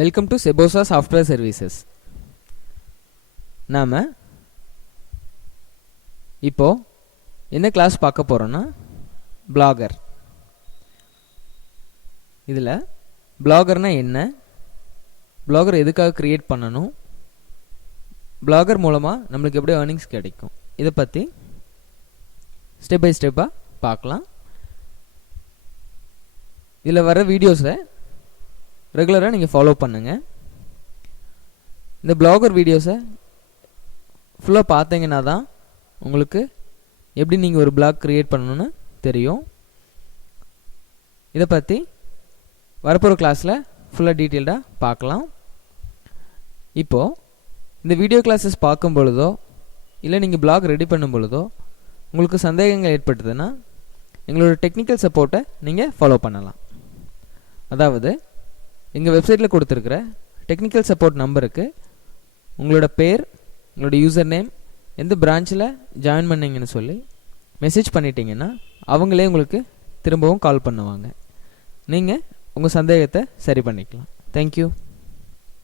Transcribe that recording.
Welcome to செபோசா software services. நாம் இப்போ என்ன கிளாஸ் பார்க்க போகிறோன்னா பிளாகர். இதில் பிளாகர்னால் என்ன, பிளாகர் எதுக்காக க்ரியேட் பண்ணணும், பிளாகர் மூலமாக நம்மளுக்கு எப்படி ஏர்னிங்ஸ் கிடைக்கும், இதை பற்றி ஸ்டெப் பை ஸ்டெப்பாக பார்க்கலாம். இதில் வர வீடியோஸை ரெகுலராக நீங்கள் ஃபாலோ பண்ணுங்கள். இந்த பிளாகர் வீடியோஸை ஃபுல்லாக பார்த்தீங்கன்னா தான் உங்களுக்கு எப்படி நீங்கள் ஒரு பிளாக் க்ரியேட் பண்ணணுன்னு தெரியும். இதை பற்றி வரப்போகிற கிளாஸில் ஃபுல்லாக டீட்டெயில்டாக பார்க்கலாம். இப்போது இந்த வீடியோ கிளாஸஸ் பார்க்கும் பொழுதோ இல்லை நீங்கள் பிளாக் ரெடி பண்ணும் பொழுதோ உங்களுக்கு சந்தேகங்கள் ஏற்பட்டதுன்னா எங்களோட டெக்னிக்கல் சப்போர்ட்டை நீங்கள் ஃபாலோ பண்ணலாம். அதாவது எங்கள் வெப்சைட்டில் கொடுத்துருக்கிற டெக்னிக்கல் சப்போர்ட் நம்பருக்கு உங்களோட பேர், உங்களோட யூசர் நேம், எந்த பிரான்ச்சில் ஜாயின் பண்ணிங்கன்னு சொல்லி மெசேஜ் பண்ணிட்டீங்கன்னா அவங்களே உங்களுக்கு திரும்பவும் கால் பண்ணுவாங்க. நீங்கள் உங்கள் சந்தேகத்தை சரி பண்ணிக்கலாம். தேங்க்யூ.